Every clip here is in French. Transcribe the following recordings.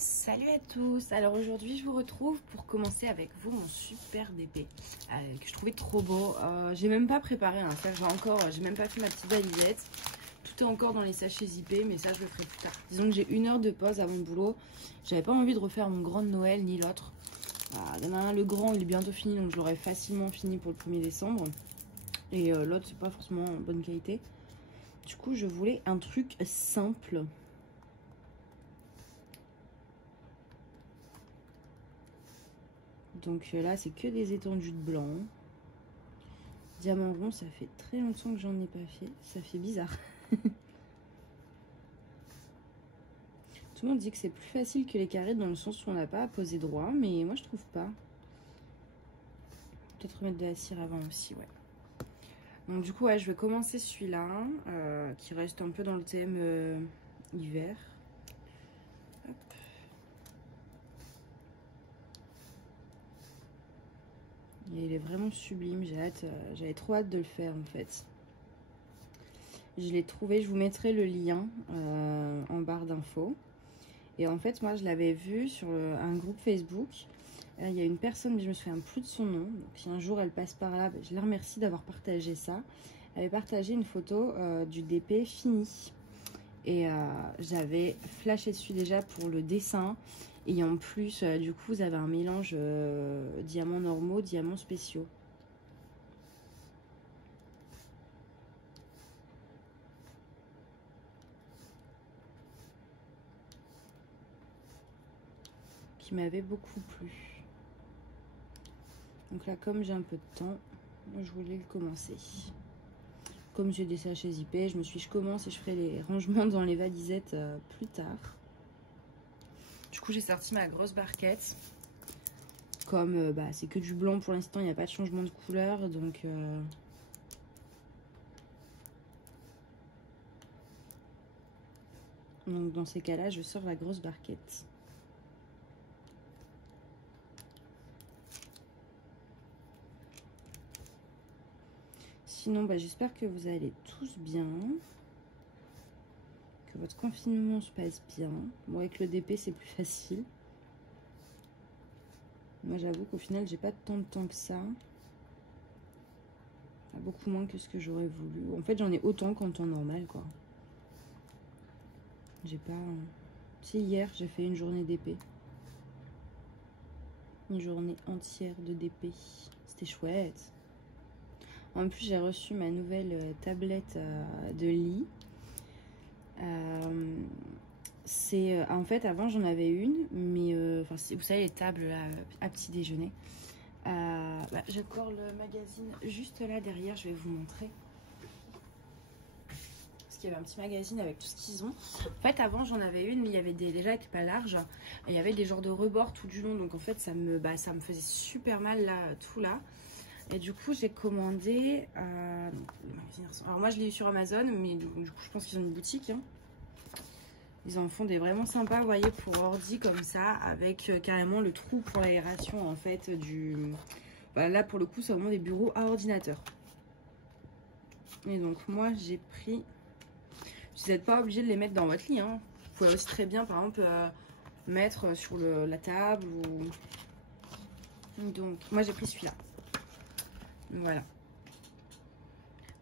Salut à tous. Alors aujourd'hui je vous retrouve pour commencer avec vous mon super DP que je trouvais trop beau. J'ai même pas préparé, j'ai même pas fait ma petite valisette. Tout est encore dans les sachets zippés, mais ça je le ferai plus tard. Disons que j'ai 1 heure de pause avant le boulot. J'avais pas envie de refaire mon grand de Noël ni l'autre. Le grand il est bientôt fini, donc je l'aurai facilement fini pour le 1er décembre. Et l'autre c'est pas forcément en bonne qualité. Du coup je voulais un truc simple. Donc là, c'est que des étendues de blanc. Diamant rond, ça fait très longtemps que j'en ai pas fait. Ça fait bizarre. Tout le monde dit que c'est plus facile que les carrés dans le sens où on n'a pas à poser droit. Mais moi, je trouve pas. Peut-être remettre de la cire avant aussi, ouais. Donc du coup, ouais, je vais commencer celui-là. Qui reste un peu dans le thème hiver. Hop. Et il est vraiment sublime, j'avais trop hâte de le faire en fait. Je l'ai trouvé, je vous mettrai le lien en barre d'infos. Et en fait, moi je l'avais vu sur un groupe Facebook. Il y a une personne, mais je me souviens plus de son nom. Donc si un jour elle passe par là, je la remercie d'avoir partagé ça. Elle avait partagé une photo du DP fini. Et j'avais flashé dessus déjà pour le dessin. Et en plus, du coup, vous avez un mélange diamants normaux, diamants spéciaux. Qui m'avait beaucoup plu. Donc là, comme j'ai un peu de temps, moi, je voulais le commencer. Comme j'ai des sachets zippés, je me suis dit, je commence et je ferai les rangements dans les valisettes plus tard. Du coup, j'ai sorti ma grosse barquette. Comme c'est que du blanc pour l'instant, il n'y a pas de changement de couleur. Donc dans ces cas-là, je sors la grosse barquette. Sinon, j'espère que vous allez tous bien. Que votre confinement se passe bien. Bon, avec le DP, c'est plus facile. Moi, j'avoue qu'au final, j'ai pas tant de temps que ça. Beaucoup moins que ce que j'aurais voulu. En fait, j'en ai autant qu'en temps normal, quoi. J'ai pas... Si, hier, j'ai fait une journée d'épée. Une journée entière de DP. C'était chouette. En plus, j'ai reçu ma nouvelle tablette de lit. En fait, avant, j'en avais une. Mais, vous savez, les tables là, à petit déjeuner. J'ai encore le magazine juste là derrière, je vais vous montrer. Parce qu'il y avait un petit magazine avec tout ce qu'ils ont. En fait, avant j'en avais une, mais il y avait déjà qui pas large. Et il y avait des genres de rebords tout du long. Donc en fait, ça me faisait super mal là, tout là. Et du coup, j'ai commandé. Alors moi, je l'ai eu sur Amazon, mais du coup, je pense qu'ils ont une boutique. Hein. Ils en font des vraiment sympas, vous voyez, pour ordi comme ça, avec carrément le trou pour l'aération en fait du... là pour le coup c'est vraiment des bureaux à ordinateur. Et donc moi j'ai pris... Vous n'êtes pas obligé de les mettre dans votre lit, hein. Vous pouvez aussi très bien par exemple mettre sur la table ou... Donc moi j'ai pris celui-là. Voilà.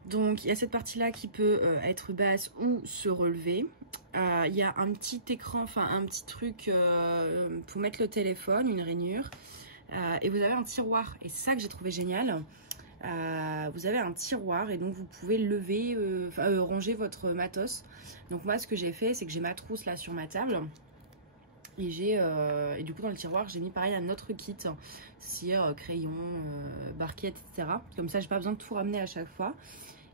Donc il y a cette partie là qui peut être basse ou se relever. Il y a un petit écran, un petit truc pour mettre le téléphone, une rainure. Et vous avez un tiroir. Et c'est ça que j'ai trouvé génial. Vous avez un tiroir et donc vous pouvez lever, ranger votre matos. Donc moi ce que j'ai fait, c'est que j'ai ma trousse là sur ma table. Et du coup dans le tiroir j'ai mis pareil un autre kit, cire, crayon, barquette, etc. Comme ça j'ai pas besoin de tout ramener à chaque fois.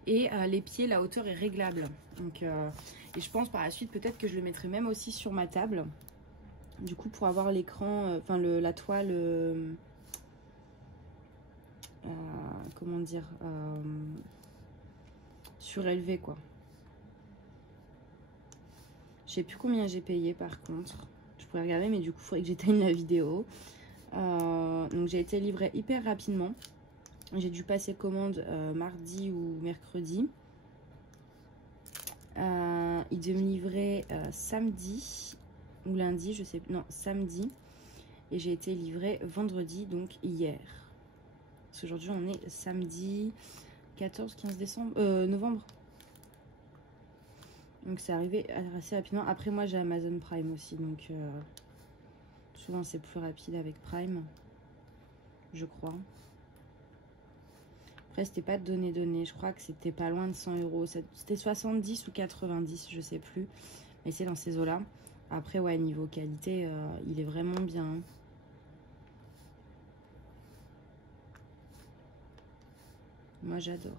Et les pieds, la hauteur est réglable. Donc, et je pense par la suite peut-être que je le mettrai même aussi sur ma table. Du coup pour avoir l'écran, la toile, comment dire, surélevée quoi. Je sais plus combien j'ai payé par contre. Je pourrais regarder mais du coup il faudrait que j'éteigne la vidéo. Donc j'ai été livrée hyper rapidement. J'ai dû passer commande mardi ou mercredi. Il devait me livrer samedi. ou lundi, je sais, non, samedi. Et j'ai été livrée vendredi, donc hier. Parce qu'aujourd'hui, on est samedi 14-15 décembre, novembre. Donc c'est arrivé assez rapidement. Après moi j'ai Amazon Prime aussi, donc souvent c'est plus rapide avec Prime, je crois. Après c'était pas donné, je crois que c'était pas loin de 100 euros. C'était 70 ou 90, je sais plus. Mais c'est dans ces eaux-là. Après ouais, niveau qualité, il est vraiment bien. Moi j'adore.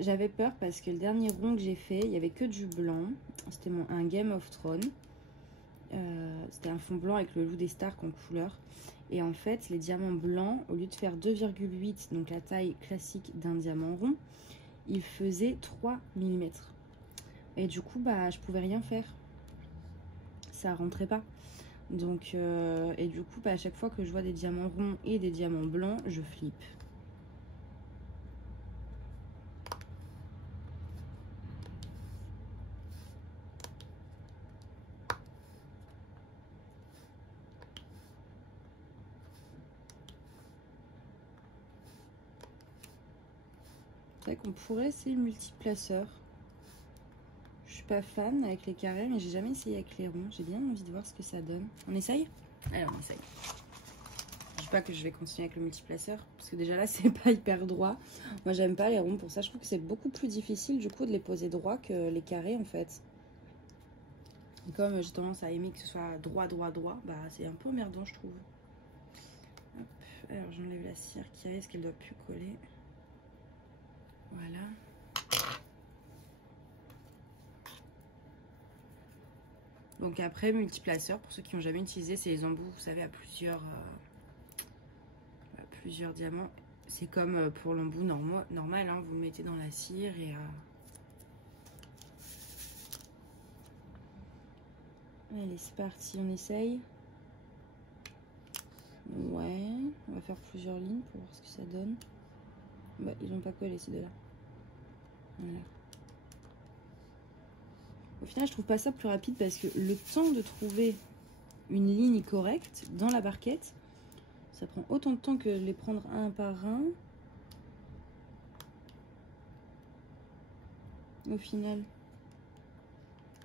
J'avais peur parce que le dernier rond que j'ai fait, il n'y avait que du blanc. C'était un Game of Thrones. C'était un fond blanc avec le loup des Stark en couleur. Et en fait, les diamants blancs, au lieu de faire 2,8, donc la taille classique d'un diamant rond, ils faisaient 3 mm. Et du coup, bah, je pouvais rien faire. Ça rentrait pas. Donc, et du coup, bah, à chaque fois que je vois des diamants ronds et des diamants blancs, je flippe. C'est vrai qu'on pourrait essayer le multiplaceur. Je suis pas fan avec les carrés, mais j'ai jamais essayé avec les ronds. J'ai bien envie de voir ce que ça donne. On essaye? Allez, on essaye. Je dis pas que je vais continuer avec le multiplaceur, parce que déjà là, c'est pas hyper droit. Moi, j'aime pas les ronds. Pour ça, je trouve que c'est beaucoup plus difficile, du coup, de les poser droit que les carrés, en fait. Et comme j'ai tendance à aimer que ce soit droit, bah, c'est un peu emmerdant, je trouve. Hop. Alors, j'enlève la cire qui risque qu'elle doit plus coller. Voilà. Donc après, multiplaceur, pour ceux qui n'ont jamais utilisé, c'est les embouts, vous savez, à plusieurs diamants. C'est comme pour l'embout normal, hein, vous le mettez dans la cire et... Allez, c'est parti, on essaye. Ouais, on va faire plusieurs lignes pour voir ce que ça donne. Bah, ils n'ont pas collé ces deux-là. Voilà. Au final, je trouve pas ça plus rapide parce que le temps de trouver une ligne correcte dans la barquette, ça prend autant de temps que les prendre un par un. Au final,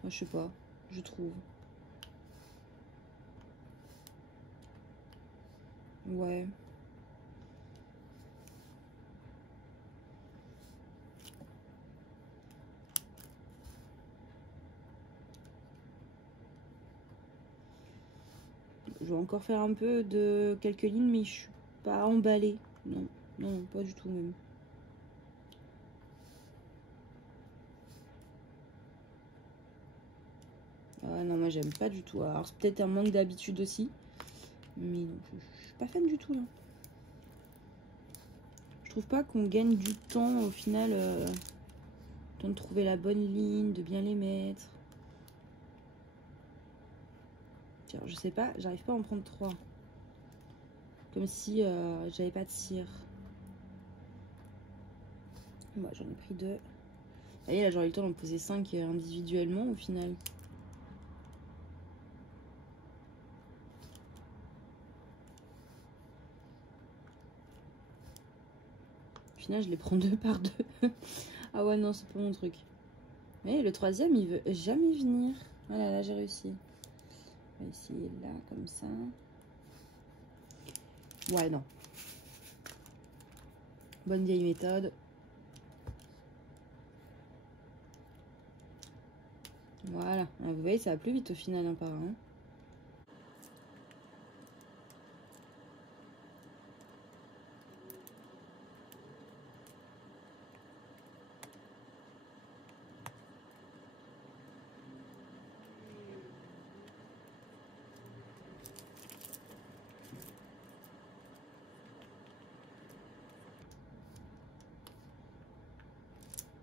moi, je sais pas, je trouve. Ouais. Je vais encore faire un peu de quelques lignes, mais je suis pas emballée. Non, non, pas du tout même. Ah non, moi j'aime pas du tout. Alors c'est peut-être un manque d'habitude aussi. Mais je suis pas fan du tout là. Je trouve pas qu'on gagne du temps au final. Temps de trouver la bonne ligne, de bien les mettre. Tiens, je sais pas, j'arrive pas à en prendre 3. Comme si j'avais pas de cire. Moi j'en ai pris 2. Vous voyez là j'aurais eu le temps d'en poser 5 individuellement au final. Au final je les prends 2 par 2. Ah ouais non c'est pas mon truc. Mais le troisième il veut jamais venir. Voilà là j'ai réussi. On va essayer là comme ça. Ouais non. Bonne vieille méthode. Voilà, vous voyez ça va plus vite au final hein, par un.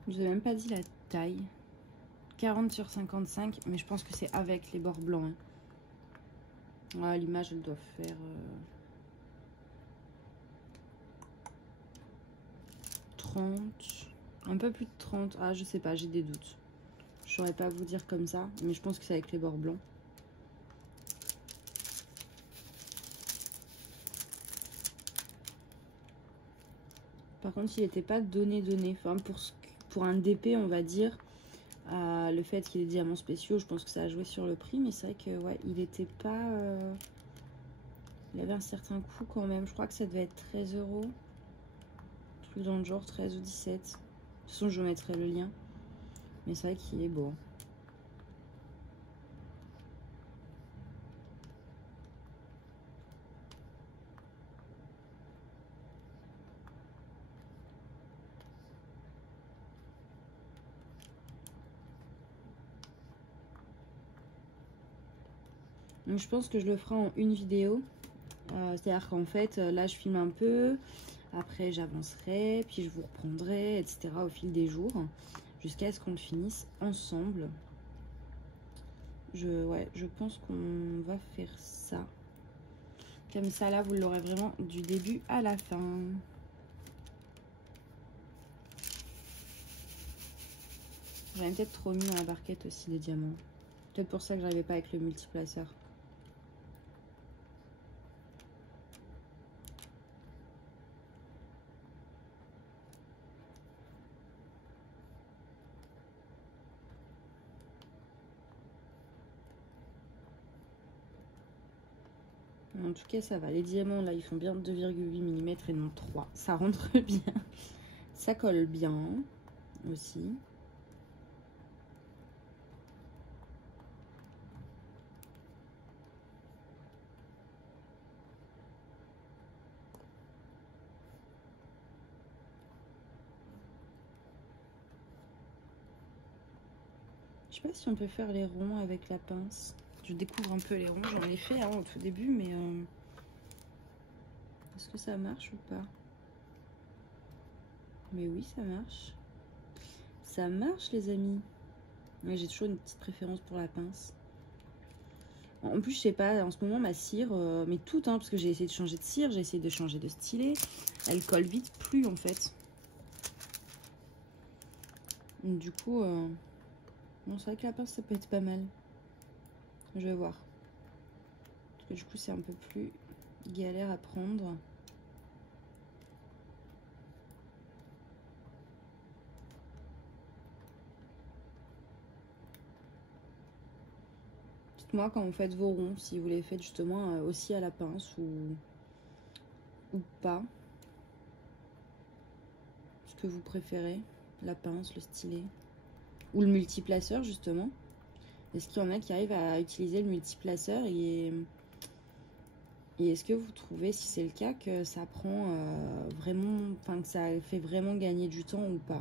Je vous ai même pas dit la taille. 40 sur 55, mais je pense que c'est avec les bords blancs. Hein. Ouais, l'image, elle doit faire 30, un peu plus de 30. Ah, je sais pas, j'ai des doutes. Je saurais pas vous dire comme ça, mais je pense que c'est avec les bords blancs. Par contre, il n'était pas donné. Enfin, pour un DP, on va dire, le fait qu'il y ait des diamants spéciaux, je pense que ça a joué sur le prix. Mais c'est vrai que, ouais, il n'était pas... il avait un certain coût quand même. Je crois que ça devait être 13 €. Truc dans le genre, 13 ou 17. De toute façon, je vous mettrai le lien. Mais c'est vrai qu'il est beau. Donc je pense que je le ferai en une vidéo. C'est-à-dire qu'en fait, là je filme un peu, après j'avancerai, puis je vous reprendrai, etc. au fil des jours, jusqu'à ce qu'on le finisse ensemble. Ouais, je pense qu'on va faire ça. Comme ça, là, vous l'aurez vraiment du début à la fin. J'avais peut-être trop mis dans la barquette aussi des diamants. Peut-être pour ça que j'arrivais pas avec le multiplaceur. En tout cas, ça va. Les diamants, là, ils font bien 2,8 mm et non 3. Ça rentre bien. Ça colle bien aussi. Je sais pas si on peut faire les ronds avec la pince. Je découvre un peu les ronds. J'en ai fait au tout début, mais est-ce que ça marche ou pas? Mais oui, ça marche. Ça marche, les amis. Ouais, j'ai toujours une petite préférence pour la pince. En plus, je sais pas, en ce moment, ma cire, mais toute, hein, parce que j'ai essayé de changer de cire, j'ai essayé de changer de stylet. Elle colle vite plus, en fait. Donc, du coup, bon, c'est vrai que la pince, ça peut être pas mal. Je vais voir. Parce que du coup, c'est un peu plus galère à prendre. Dites-moi quand vous faites vos ronds, si vous les faites justement aussi à la pince ou pas. Ce que vous préférez, la pince, le stylet ou le multiplaceur justement. Est-ce qu'il y en a qui arrivent à utiliser le multiplaceur et est-ce que vous trouvez, si c'est le cas, que ça prend vraiment, enfin que ça fait vraiment gagner du temps ou pas?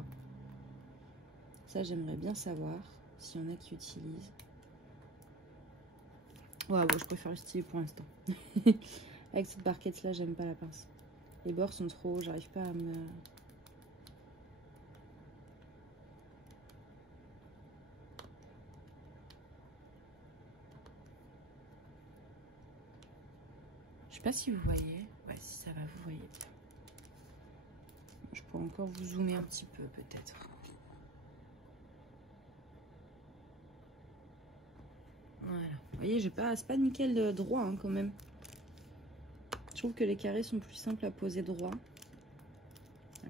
Ça, j'aimerais bien savoir s'il y en a qui utilisent. Ouais, bon, je préfère le stylet pour l'instant. Avec cette barquette là, j'aime pas la pince. Les bords sont trop hauts, j'arrive pas à me... Je sais pas si vous voyez. Ouais, si ça va, vous voyez. Je peux encore vous zoomer un petit peu, peut-être. Voilà. Vous voyez, j'ai pas, c'est pas nickel droit hein, quand même. Je trouve que les carrés sont plus simples à poser droit.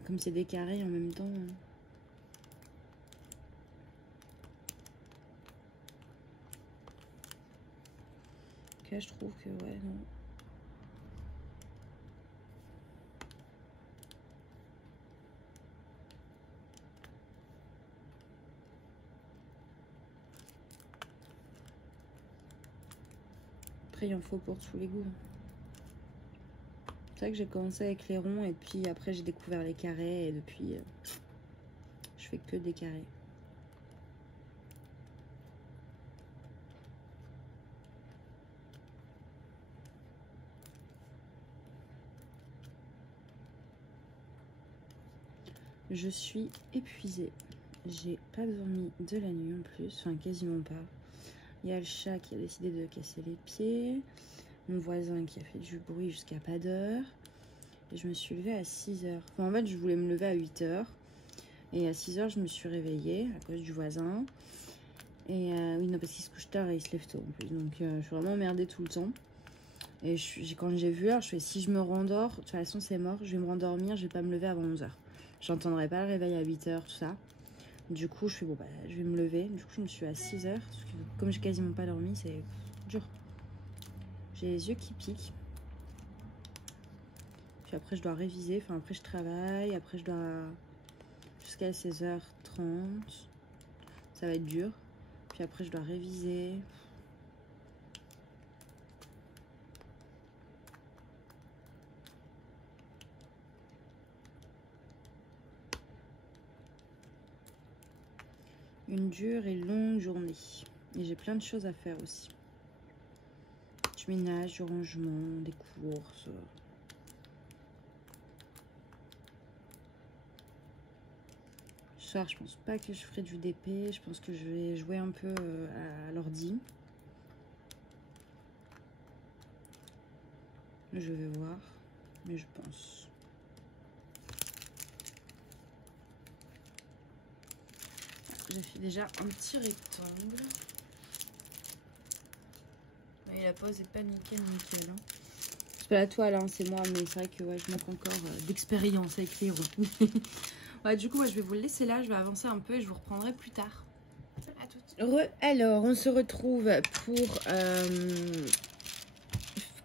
Comme c'est des carrés en même temps. Ok, je trouve que ouais, non. Après, il en faut pour tous les goûts. C'est vrai que j'ai commencé avec les ronds et puis après j'ai découvert les carrés et depuis je fais que des carrés. Je suis épuisée. J'ai pas dormi de la nuit en plus, enfin quasiment pas. Il y a le chat qui a décidé de casser les pieds. Mon voisin qui a fait du bruit jusqu'à pas d'heure. Et je me suis levée à 6h. Enfin, en fait, je voulais me lever à 8h. Et à 6h, je me suis réveillée à cause du voisin. Et oui, non, parce qu'il se couche tard et il se lève tôt en plus. Donc, je suis vraiment emmerdée tout le temps. Et quand j'ai vu l'heure, je fais si je me rendors, de toute façon, c'est mort. Je vais me rendormir, je vais pas me lever avant 11h. J'entendrai pas le réveil à 8h, tout ça. Du coup, je suis bon, bah, je vais me lever. Du coup, je me suis à 6h. Parce que comme j'ai quasiment pas dormi, c'est dur. J'ai les yeux qui piquent. Puis après, je dois réviser. Enfin, après, je travaille. Après, je dois jusqu'à 16h30. Ça va être dur. Puis après, je dois réviser. Une dure et longue journée. Et j'ai plein de choses à faire aussi. Du ménage, du rangement, des courses. Ce soir, je pense pas que je ferai du DP. Je pense que je vais jouer un peu à l'ordi. Je vais voir. Mais je pense. J'ai fait déjà un petit rectangle. Et la pose est pas nickel. Hein. C'est pas la toile, hein, c'est moi, mais c'est vrai que ouais, je manque encore d'expérience avec les roues. Ouais, du coup, ouais, je vais vous le laisser là, je vais avancer un peu et je vous reprendrai plus tard. À toutes. Alors, on se retrouve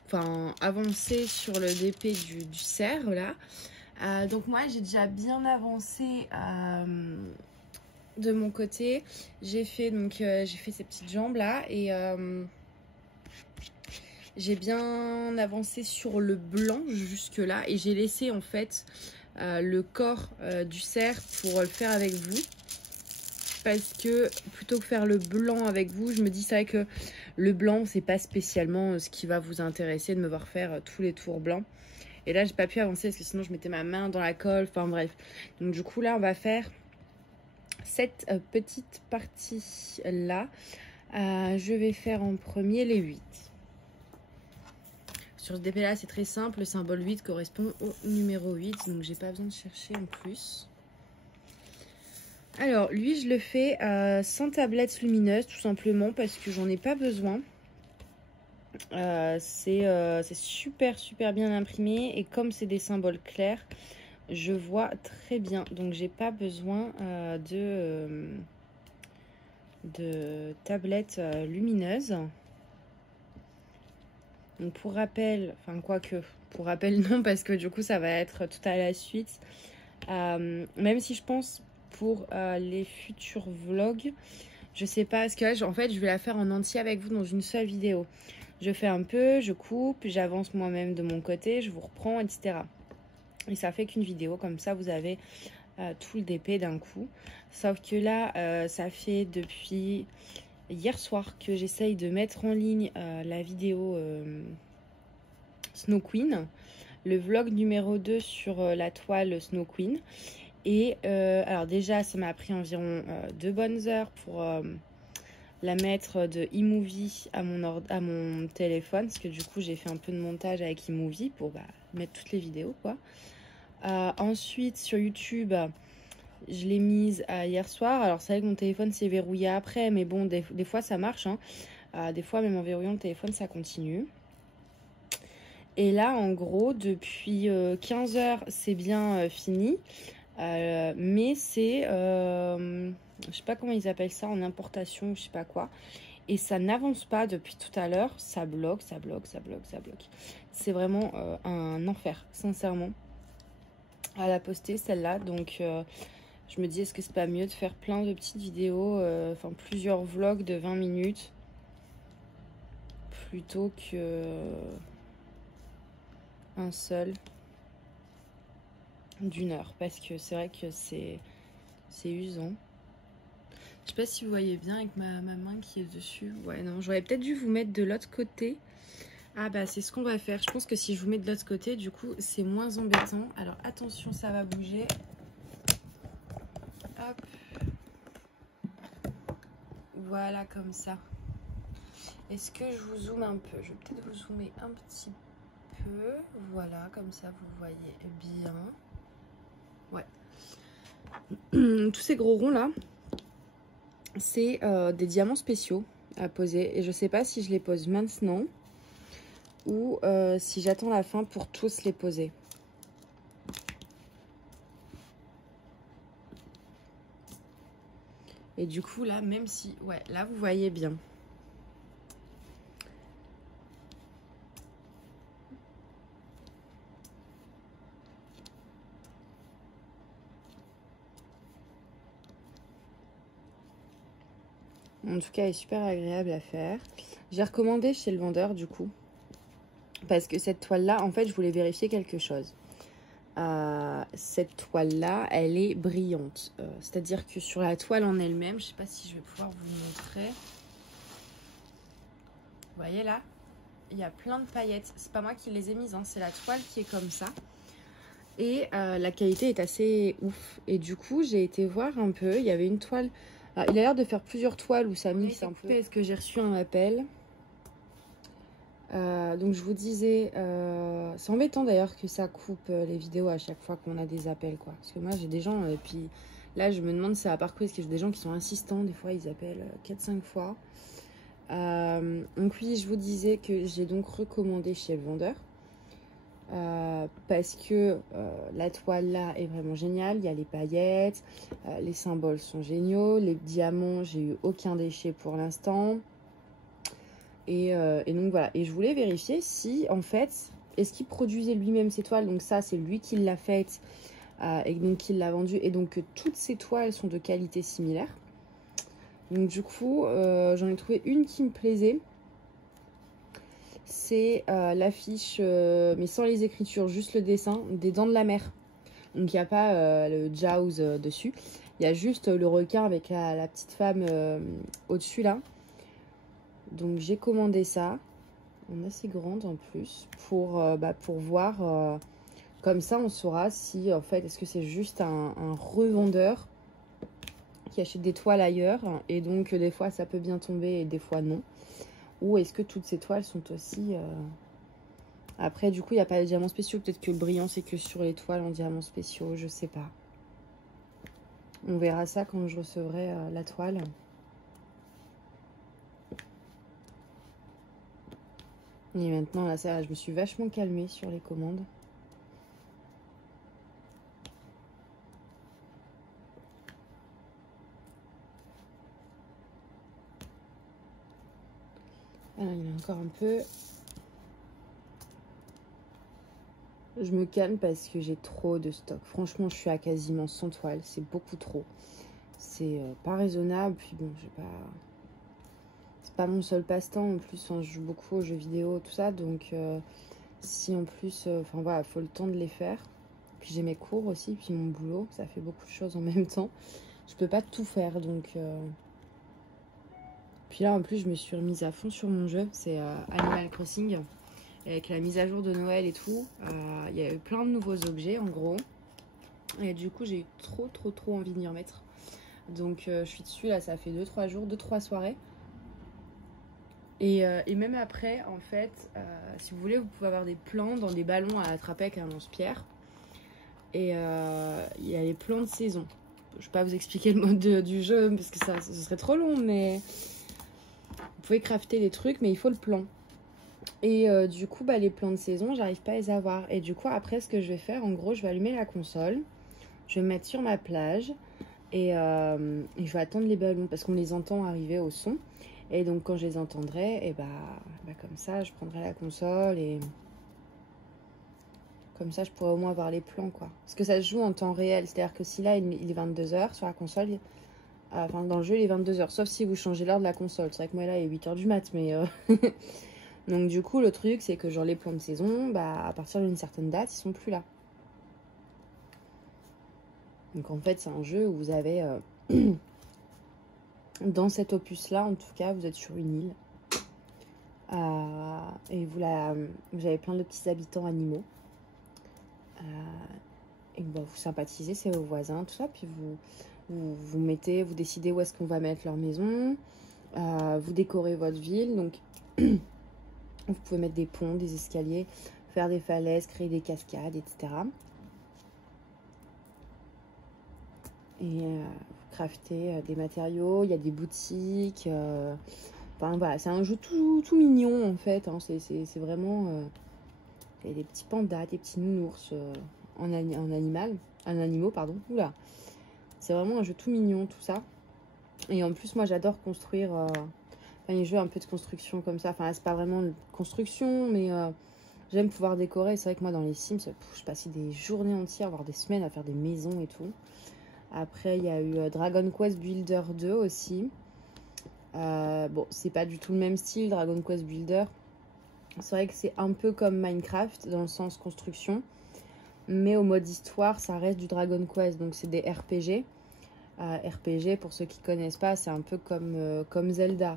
pour avancer sur le DP du cerf là. Donc moi, j'ai déjà bien avancé de mon côté. J'ai fait ces petites jambes là et j'ai bien avancé sur le blanc jusque là et j'ai laissé en fait le corps du cerf pour le faire avec vous, parce que plutôt que faire le blanc avec vous, je me dis c'est vrai que le blanc c'est pas spécialement ce qui va vous intéresser de me voir faire tous les tours blancs. Et là j'ai pas pu avancer parce que sinon je mettais ma main dans la colle, enfin bref. Donc du coup là on va faire cette petite partie là. Je vais faire en premier les 8. Sur ce DP là c'est très simple, le symbole 8 correspond au numéro 8, donc j'ai pas besoin de chercher en plus. Alors lui je le fais sans tablette lumineuse tout simplement parce que j'en ai pas besoin. C'est super bien imprimé et comme c'est des symboles clairs, je vois très bien, donc j'ai pas besoin de tablette lumineuse. Donc pour rappel, enfin quoique, pour rappel non parce que du coup ça va être tout à la suite. Même si je pense pour les futurs vlogs, je sais pas, parce que là en fait je vais la faire en entier avec vous dans une seule vidéo. Je fais un peu, je coupe, j'avance moi-même de mon côté, je vous reprends, etc. Et ça fait qu'une vidéo, comme ça vous avez tout le DP d'un coup. Sauf que là, ça fait depuis hier soir que j'essaye de mettre en ligne la vidéo Snow Queen, le vlog numéro 2 sur la toile Snow Queen. Et alors déjà, ça m'a pris environ 2 bonnes heures pour la mettre de iMovie à mon téléphone, parce que du coup j'ai fait un peu de montage avec iMovie pour mettre toutes les vidéos quoi. Ensuite sur YouTube, je l'ai mise hier soir. Alors c'est vrai que mon téléphone s'est verrouillé après, mais bon des fois ça marche hein. Des fois même en verrouillant le téléphone ça continue. Et là en gros depuis 15 heures c'est bien fini. Mais c'est je sais pas comment ils appellent ça en importation, je sais pas quoi, et ça n'avance pas depuis tout à l'heure, ça bloque. C'est vraiment un enfer sincèrement à la poster celle-là. Donc je me dis est-ce que c'est pas mieux de faire plein de petites vidéos, enfin plusieurs vlogs de 20 minutes plutôt que un seul d'1 heure, parce que c'est vrai que c'est usant. Je sais pas si vous voyez bien avec ma main qui est dessus. Ouais, non, j'aurais peut-être dû vous mettre de l'autre côté. Ah bah c'est ce qu'on va faire. Je pense que si je vous mets de l'autre côté, du coup, c'est moins embêtant. Alors attention, ça va bouger. Hop. Voilà, comme ça. Est-ce que je vous zoome un peu? Je vais peut-être vous zoomer un petit peu. Voilà, comme ça vous voyez bien. Ouais. Tous ces gros ronds là, c'est des diamants spéciaux à poser. Et je sais pas si je les pose maintenant ou si j'attends la fin pour tous les poser. Et du coup là, même si... Ouais, là vous voyez bien. En tout cas, elle est super agréable à faire. J'ai recommandé chez le vendeur du coup. Parce que cette toile-là, en fait, je voulais vérifier quelque chose. Cette toile-là, elle est brillante. C'est-à-dire que sur la toile en elle-même, je ne sais pas si je vais pouvoir vous montrer. Vous voyez là, il y a plein de paillettes. C'est pas moi qui les ai mises, hein, c'est la toile qui est comme ça. Et la qualité est assez ouf. Et du coup, j'ai été voir un peu. Il y avait une toile. Alors, il a l'air de faire plusieurs toiles où ça mixe un peu. Est-ce que j'ai reçu un appel? Donc je vous disais, c'est embêtant d'ailleurs que ça coupe les vidéos à chaque fois qu'on a des appels, quoi. Parce que moi j'ai des gens, et puis là je me demande si ça va pas recouper, parce que j'ai des gens qui sont insistants, des fois ils appellent 4-5 fois. Donc oui, je vous disais que j'ai donc recommandé chez le vendeur. Parce que la toile là est vraiment géniale, il y a les paillettes, les symboles sont géniaux, les diamants, j'ai eu aucun déchet pour l'instant. Et donc voilà, et je voulais vérifier si en fait, est-ce qu'il produisait lui-même ses toiles, donc ça c'est lui qui l'a faite et donc qui l'a vendue, et donc que toutes ces toiles sont de qualité similaire. Donc du coup, j'en ai trouvé une qui me plaisait, c'est l'affiche, mais sans les écritures, juste le dessin, des dents de la mer. Donc il n'y a pas le Jaws dessus, il y a juste le requin avec la petite femme au-dessus là. Donc j'ai commandé ça, en assez grande en plus, pour voir, comme ça on saura si en fait, est-ce que c'est juste un revendeur qui achète des toiles ailleurs, et donc des fois ça peut bien tomber et des fois non. Ou est-ce que toutes ces toiles sont aussi... Après du coup il n'y a pas de diamants spéciaux, peut-être que le brillant c'est que sur les toiles en diamants spéciaux, je sais pas. On verra ça quand je recevrai la toile. Et maintenant, là, ça, je me suis vachement calmée sur les commandes. Alors, il y en a encore un peu. Je me calme parce que j'ai trop de stock. Franchement, je suis à quasiment 100 toiles. C'est beaucoup trop. C'est pas raisonnable. Puis bon, j'ai pas... C'est pas mon seul passe-temps. En plus, hein, je joue beaucoup aux jeux vidéo, tout ça. Donc, si en plus... Enfin, voilà, il faut le temps de les faire. Puis j'ai mes cours aussi. Puis mon boulot. Ça fait beaucoup de choses en même temps. Je peux pas tout faire. Donc... Puis là, en plus, je me suis remise à fond sur mon jeu. C'est Animal Crossing. Et avec la mise à jour de Noël et tout, il y a eu plein de nouveaux objets, en gros. Et du coup, j'ai eu trop envie de m'y remettre. Donc, je suis dessus, là, ça fait 2-3 jours, 2-3 soirées. Et même après, en fait, si vous voulez, vous pouvez avoir des plans dans des ballons à attraper avec un lance-pierre. Et il y a les plans de saison. Je ne vais pas vous expliquer le mode du jeu, parce que ce serait trop long, mais... Vous pouvez crafter des trucs, mais il faut le plan. Et du coup, les plans de saison, j'arrive pas à les avoir. Et du coup, après, ce que je vais faire, en gros, je vais allumer la console. Je vais me mettre sur ma plage. Et je vais attendre les ballons, parce qu'on les entend arriver au son. Et donc, quand je les entendrai, et comme ça, je prendrai la console. Et comme ça, je pourrai au moins avoir les plans, quoi. Parce que ça se joue en temps réel. C'est-à-dire que si là, il est 22 h sur la console... Enfin, dans le jeu, il est 22 h. Sauf si vous changez l'heure de la console. C'est vrai que moi, là, il est 8 h du mat. Mais donc, du coup, le truc, c'est que genre les plans de saison, à partir d'une certaine date, ils sont plus là. Donc, en fait, c'est un jeu où vous avez... dans cet opus-là, en tout cas, vous êtes sur une île. Et vous avez plein de petits habitants animaux. Et vous sympathisez, c'est vos voisins, tout ça. Puis vous décidez où est-ce qu'on va mettre leur maison, vous décorez votre ville, donc vous pouvez mettre des ponts, des escaliers, faire des falaises, créer des cascades, etc. Et crafter des matériaux, il y a des boutiques. Enfin voilà, c'est un jeu tout mignon en fait. Hein. C'est vraiment... il y a des petits pandas, des petits nounours en animaux, pardon. Oula. C'est vraiment un jeu tout mignon, tout ça. Et en plus, moi, j'adore construire les jeux un peu de construction comme ça. Enfin, c'est pas vraiment de construction, mais j'aime pouvoir décorer. C'est vrai que moi, dans les Sims, je passais des journées entières, voire des semaines à faire des maisons et tout. Après, il y a eu Dragon Quest Builder 2 aussi. Bon, c'est pas du tout le même style, Dragon Quest Builder. C'est vrai que c'est un peu comme Minecraft, dans le sens construction. Mais au mode histoire, ça reste du Dragon Quest. Donc, c'est des RPG. RPG, pour ceux qui connaissent pas, c'est un peu comme Zelda.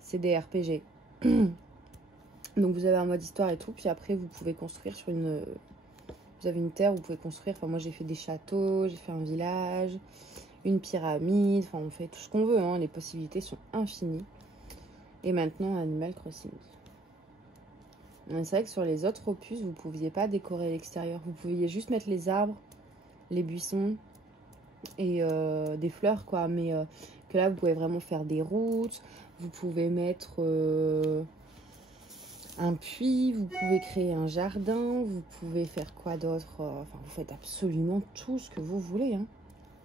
C'est des RPG. Donc vous avez un mode histoire et tout, puis après vous pouvez construire sur une... Vous avez une terre, vous pouvez construire, enfin moi j'ai fait des châteaux, j'ai fait un village, une pyramide, enfin on fait tout ce qu'on veut, hein. Les possibilités sont infinies. Et maintenant Animal Crossing. C'est vrai que sur les autres opus, vous ne pouviez pas décorer l'extérieur, vous pouviez juste mettre les arbres, les buissons et des fleurs quoi, mais que là vous pouvez vraiment faire des routes, vous pouvez mettre un puits, vous pouvez créer un jardin, vous pouvez faire quoi d'autre, enfin vous faites absolument tout ce que vous voulez, hein.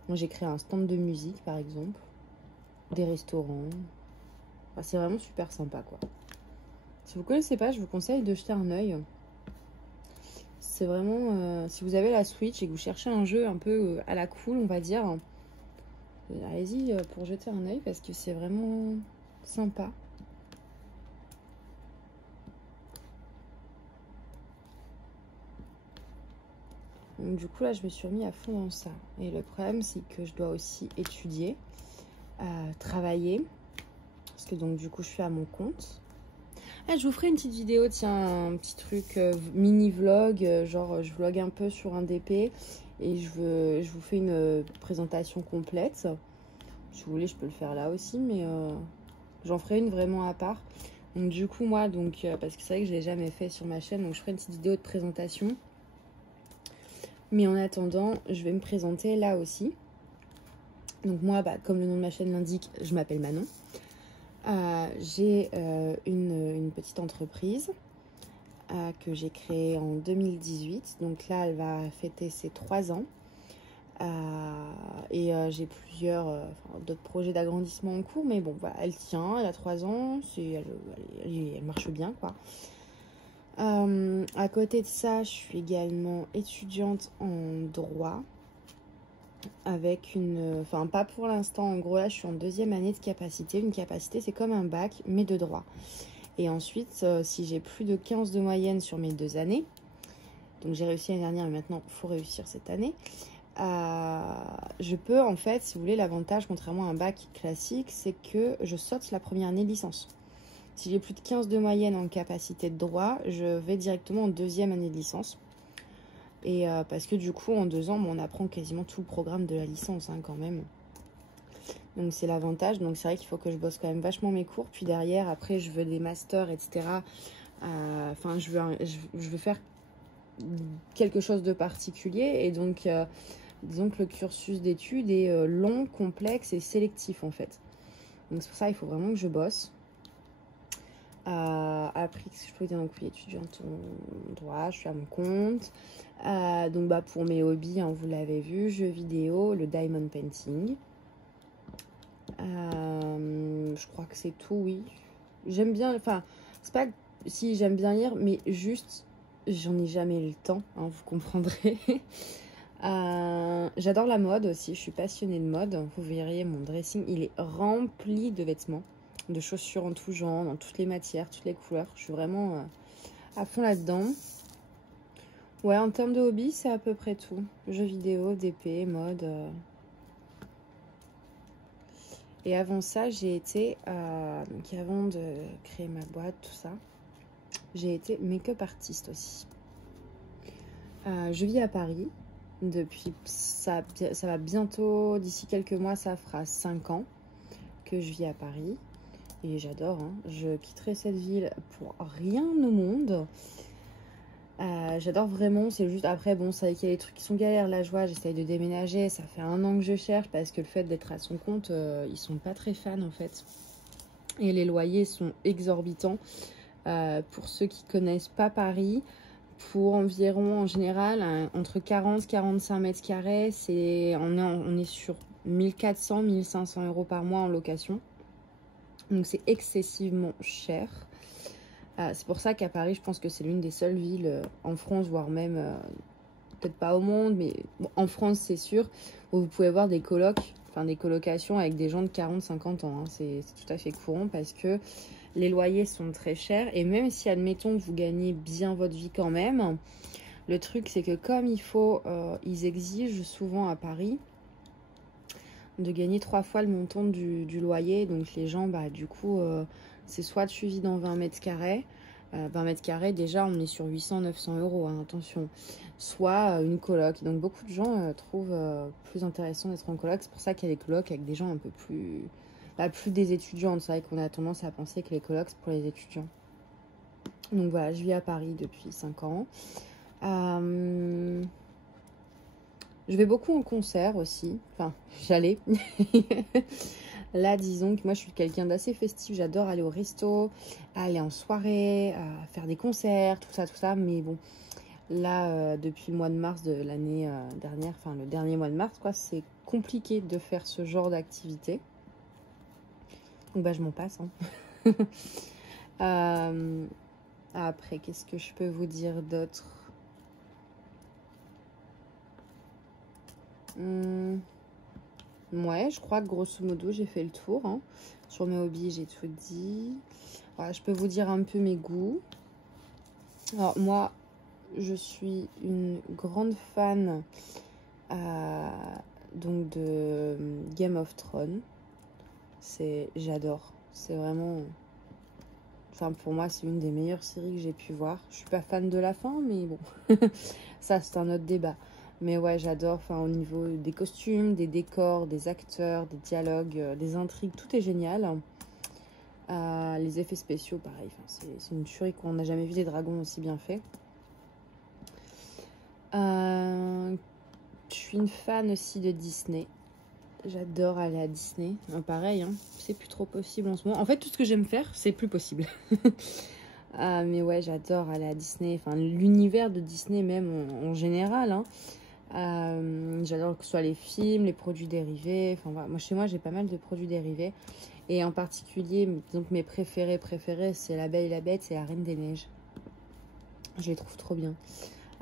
Moi j'ai créé un stand de musique par exemple, des restaurants, enfin, c'est vraiment super sympa quoi. Si vous ne connaissez pas, je vous conseille de jeter un œil. C'est vraiment, si vous avez la Switch et que vous cherchez un jeu un peu à la cool, on va dire, allez-y pour jeter un œil parce que c'est vraiment sympa. Donc, du coup, là, je me suis remis à fond dans ça. Et le problème, c'est que je dois aussi étudier, travailler. Parce que donc, du coup, je suis à mon compte. Ah, je vous ferai une petite vidéo, tiens, un petit truc mini-vlog. Genre, je vlog un peu sur un DP. Et je vous fais une présentation complète. Si vous voulez, je peux le faire là aussi. Mais j'en ferai une vraiment à part. Donc, du coup, moi, parce que c'est vrai que je ne l'ai jamais fait sur ma chaîne. Donc, je ferai une petite vidéo de présentation. Mais en attendant, je vais me présenter là aussi. Donc moi, comme le nom de ma chaîne l'indique, je m'appelle Manon. J'ai une petite entreprise que j'ai créée en 2018. Donc là, elle va fêter ses 3 ans. J'ai plusieurs d'autres projets d'agrandissement en cours. Mais bon, voilà, elle tient, elle a 3 ans. Elle marche bien, quoi. À côté de ça, je suis également étudiante en droit avec enfin pas pour l'instant, en gros là je suis en 2e année de capacité. Une capacité c'est comme un bac mais de droit. Et ensuite si j'ai plus de 15 de moyenne sur mes 2 années, donc j'ai réussi l'année dernière mais maintenant il faut réussir cette année, je peux en fait, si vous voulez, l'avantage contrairement à un bac classique, c'est que je saute la première année de licence. Si j'ai plus de 15 de moyenne en capacité de droit, je vais directement en 2e année de licence. Et parce que du coup, en 2 ans, on apprend quasiment tout le programme de la licence, hein, quand même. Donc c'est l'avantage. Donc c'est vrai qu'il faut que je bosse quand même vachement mes cours. Puis derrière, après, je veux des masters, etc. Enfin, je veux faire quelque chose de particulier. Et donc, disons que le cursus d'études est long, complexe et sélectif, en fait. Donc c'est pour ça qu'il faut vraiment que je bosse. Après, ce que je peux dire, donc oui, étudiante en droit, je suis à mon compte. Donc pour mes hobbies, hein, vous l'avez vu, jeux vidéo, le diamond painting. Je crois que c'est tout, oui. J'aime bien, enfin, c'est pas si j'aime bien lire, mais juste, j'en ai jamais eu le temps, hein, vous comprendrez. J'adore la mode aussi, je suis passionnée de mode. Vous verriez, mon dressing, il est rempli de vêtements, de chaussures en tout genre, dans toutes les matières, toutes les couleurs. Je suis vraiment à fond là-dedans. Ouais, en termes de hobby, c'est à peu près tout. Jeux vidéo, DP, mode. Et avant ça, j'ai été, donc avant de créer ma boîte, tout ça, j'ai été make-up artiste aussi. Je vis à Paris depuis, ça va bientôt, d'ici quelques mois, ça fera 5 ans que je vis à Paris. Et j'adore, hein. Je quitterai cette ville pour rien au monde. J'adore vraiment, c'est juste après, bon, c'est vrai qu'il y a des trucs qui sont galères. Là, je vois, j'essaye de déménager, ça fait 1 an que je cherche parce que le fait d'être à son compte, ils sont pas très fans en fait. Et les loyers sont exorbitants. Pour ceux qui connaissent pas Paris, pour environ en général entre 40 et 45 mètres carrés, on est sur 1400 1500 euros par mois en location. Donc c'est excessivement cher. C'est pour ça qu'à Paris, je pense que c'est l'une des seules villes en France, voire même, peut-être pas au monde, mais bon, en France c'est sûr, où vous pouvez voir des colocs, enfin des colocations avec des gens de 40-50 ans. Hein. C'est tout à fait courant parce que les loyers sont très chers. Et même si, admettons, vous gagnez bien votre vie quand même, le truc c'est que comme ils exigent souvent à Paris de gagner 3 fois le montant du loyer. Donc les gens, du coup, c'est soit tu vis dans 20 mètres carrés. 20 mètres carrés, déjà, on est sur 800-900 euros, hein, attention. Soit une coloc. Donc beaucoup de gens trouvent plus intéressant d'être en coloc. C'est pour ça qu'il y a des colocs avec des gens un peu plus... plus des étudiants. C'est vrai qu'on a tendance à penser que les colocs, c'est pour les étudiants. Donc voilà, je vis à Paris depuis 5 ans. Je vais beaucoup en concert aussi. Enfin, j'allais. Là, disons que moi, je suis quelqu'un d'assez festif. J'adore aller au resto, aller en soirée, faire des concerts, tout ça. Mais bon, là, depuis le mois de mars de l'année dernière, enfin le dernier mois de mars, quoi, c'est compliqué de faire ce genre d'activité. Donc, je m'en passe. Hein. Après, qu'est-ce que je peux vous dire d'autre? Ouais, je crois que grosso modo j'ai fait le tour. Hein. Sur mes hobbies, j'ai tout dit. Voilà, je peux vous dire un peu mes goûts. Alors moi, je suis une grande fan donc de Game of Thrones. J'adore. C'est vraiment... Enfin, pour moi, c'est une des meilleures séries que j'ai pu voir. Je suis pas fan de la fin, mais bon, ça c'est un autre débat. Mais ouais, j'adore, enfin, au niveau des costumes, des décors, des acteurs, des dialogues, des intrigues, tout est génial. Les effets spéciaux, pareil, c'est une tuerie qu'on n'a jamais vu des dragons aussi bien faits. Je suis une fan aussi de Disney. J'adore aller à Disney. Pareil, hein, c'est plus trop possible en ce moment. En fait, tout ce que j'aime faire, c'est plus possible. Mais ouais, j'adore aller à Disney. Enfin, l'univers de Disney même en général. Hein. J'adore que ce soit les films, les produits dérivés. Enfin, voilà. Moi, chez moi, j'ai pas mal de produits dérivés. Et en particulier, donc mes préférés, c'est La Belle et la Bête et La Reine des Neiges. Je les trouve trop bien.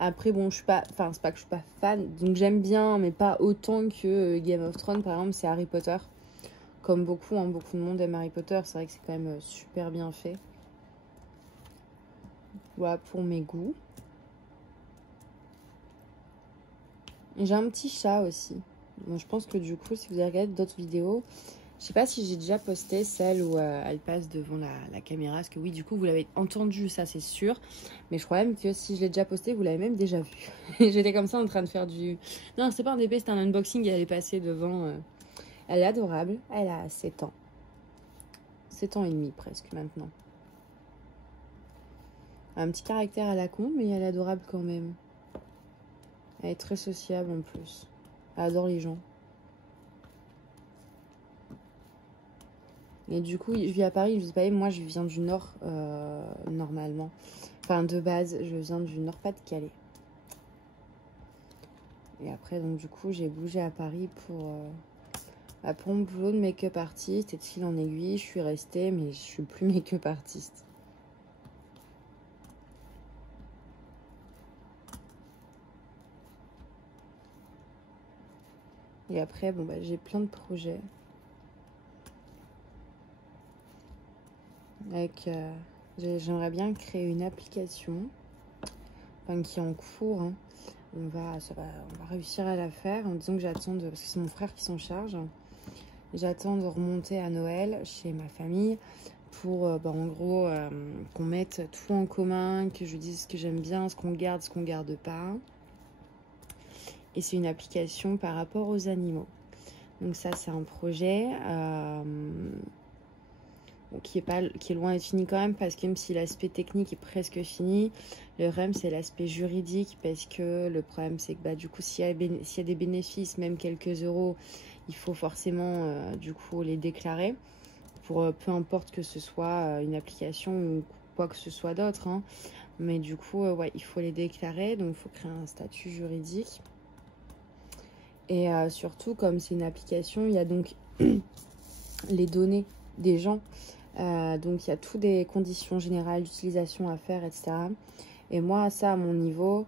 Après, bon, je suis pas... Enfin, c'est pas que je suis pas fan. Donc, j'aime bien, mais pas autant que Game of Thrones, par exemple. C'est Harry Potter. Comme beaucoup, hein, beaucoup de monde aime Harry Potter. C'est vrai que c'est quand même super bien fait. Voilà, pour mes goûts. J'ai un petit chat aussi. Bon, je pense que du coup, si vous avez regardé d'autres vidéos... Je sais pas si j'ai déjà posté celle où elle passe devant la caméra. Parce que oui, du coup, vous l'avez entendu, ça c'est sûr. Mais je crois même que si je l'ai déjà posté, vous l'avez même déjà vu. J'étais comme ça en train de faire du... Non, c'est pas un DP, c'est un unboxing et elle est passée devant. Elle est adorable. Elle a 7 ans. 7 ans et demi presque maintenant. Un petit caractère à la con, mais elle est adorable quand même. Elle est très sociable en plus. Elle adore les gens. Et du coup, je vis à Paris, je sais pas, moi je viens du Nord, normalement. Enfin, de base, je viens du Nord-Pas-de-Calais. Et après, donc du coup, j'ai bougé à Paris pour mon boulot de make-up artiste. Et de fil en aiguille, je suis restée, mais je suis plus make-up artiste. Et après, bon, j'ai plein de projets. J'aimerais bien créer une application, enfin qui est en cours. Hein. On va réussir à la faire en disant que j'attends parce que c'est mon frère qui s'en charge. J'attends de remonter à Noël chez ma famille pour en gros qu'on mette tout en commun, que je dise ce que j'aime bien, ce qu'on garde pas. Et c'est une application par rapport aux animaux. Donc ça c'est un projet. bon, qui est loin d'être fini quand même, parce que même si l'aspect technique est presque fini, le REM c'est l'aspect juridique, parce que le problème c'est que du coup s'il y a des bénéfices, même quelques euros, il faut forcément du coup les déclarer, pour peu importe que ce soit une application ou quoi que ce soit d'autre, hein. Mais du coup, ouais, il faut les déclarer, donc il faut créer un statut juridique. Et surtout, comme c'est une application, il y a donc les données des gens. Donc il y a toutes des conditions générales d'utilisation à faire, etc. Et moi, ça, à mon niveau,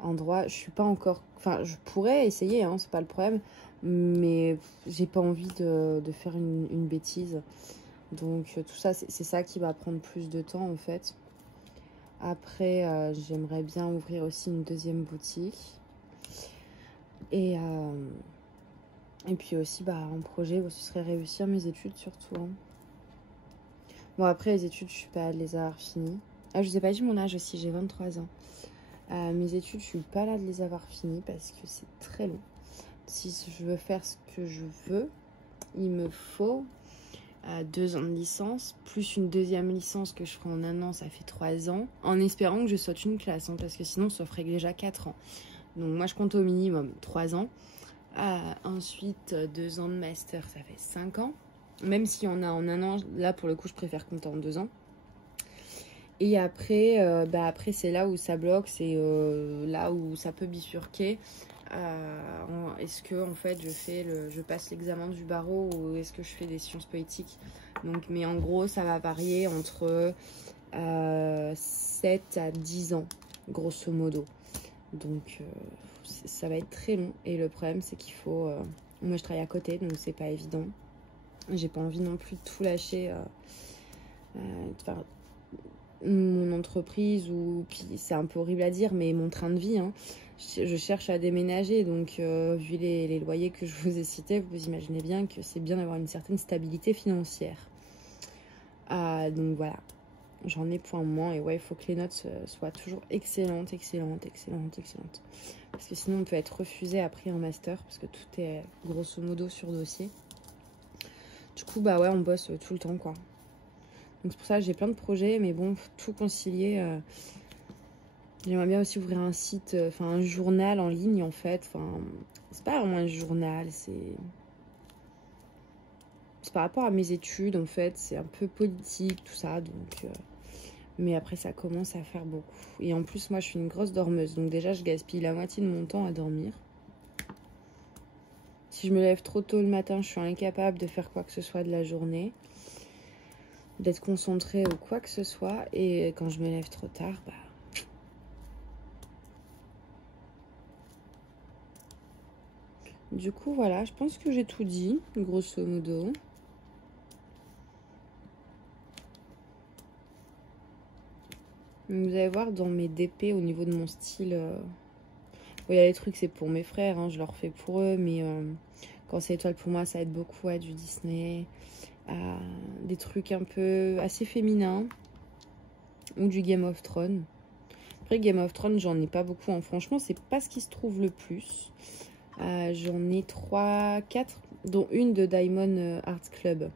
en droit, je suis pas encore... Enfin, je pourrais essayer, hein, c'est pas le problème. Mais j'ai pas envie de faire une bêtise. Donc tout ça, c'est ça qui va prendre plus de temps, en fait. Après, j'aimerais bien ouvrir aussi une deuxième boutique. Et puis aussi, un projet, ce serait réussir mes études surtout, hein. Bon, après, les études, je suis pas là de les avoir finies. Ah, je vous ai pas dit mon âge aussi, j'ai 23 ans. Mes études, je suis pas là de les avoir finies parce que c'est très long. Si je veux faire ce que je veux, il me faut 2 ans de licence, plus une deuxième licence que je ferai en 1 an, ça fait 3 ans, en espérant que je saute une classe, hein, parce que sinon ça ferait déjà 4 ans. Donc moi je compte au minimum 3 ans. Ensuite 2 ans de master, ça fait 5 ans. Même si on a en 1 an, là pour le coup je préfère compter en 2 ans. Et après, après c'est là où ça bloque, c'est là où ça peut bifurquer. Est-ce que en fait je passe l'examen du barreau ou est-ce que je fais des sciences politiques? Donc, mais en gros ça va varier entre 7 à 10 ans grosso modo. Donc ça va être très long. Et le problème c'est qu'il faut... moi je travaille à côté donc c'est pas évident. J'ai pas envie non plus de tout lâcher. Mon entreprise, ou puis c'est un peu horrible à dire, mais mon train de vie, hein. Je cherche à déménager, donc vu les loyers que je vous ai cités, vous imaginez bien que c'est bien d'avoir une certaine stabilité financière. Donc voilà, j'en ai pour un moment, et ouais, il faut que les notes soient toujours excellentes, parce que sinon on peut être refusé après un master, parce que tout est grosso modo sur dossier. Du coup, ouais, on bosse tout le temps, quoi. Donc c'est pour ça que j'ai plein de projets, mais bon, tout concilier. J'aimerais bien aussi ouvrir un site, un journal en ligne en fait. C'est pas vraiment un journal, c'est par rapport à mes études en fait. C'est un peu politique, tout ça. Donc, mais après, ça commence à faire beaucoup. Et en plus, moi, je suis une grosse dormeuse. Donc déjà, je gaspille la moitié de mon temps à dormir. Si je me lève trop tôt le matin, je suis incapable de faire quoi que ce soit de la journée, d'être concentrée ou quoi que ce soit. Et quand je me lève trop tard, du coup, voilà, je pense que j'ai tout dit, grosso modo. Vous allez voir dans mes DP au niveau de mon style. Il y a les trucs, c'est pour mes frères, hein, je leur fais pour eux, mais quand c'est étoile pour moi, ça aide beaucoup à du Disney, à des trucs un peu assez féminins, ou du Game of Thrones. Après, Game of Thrones, j'en ai pas beaucoup, hein. Franchement, c'est pas ce qui se trouve le plus. J'en ai 3, 4, dont une de Diamond Art Club.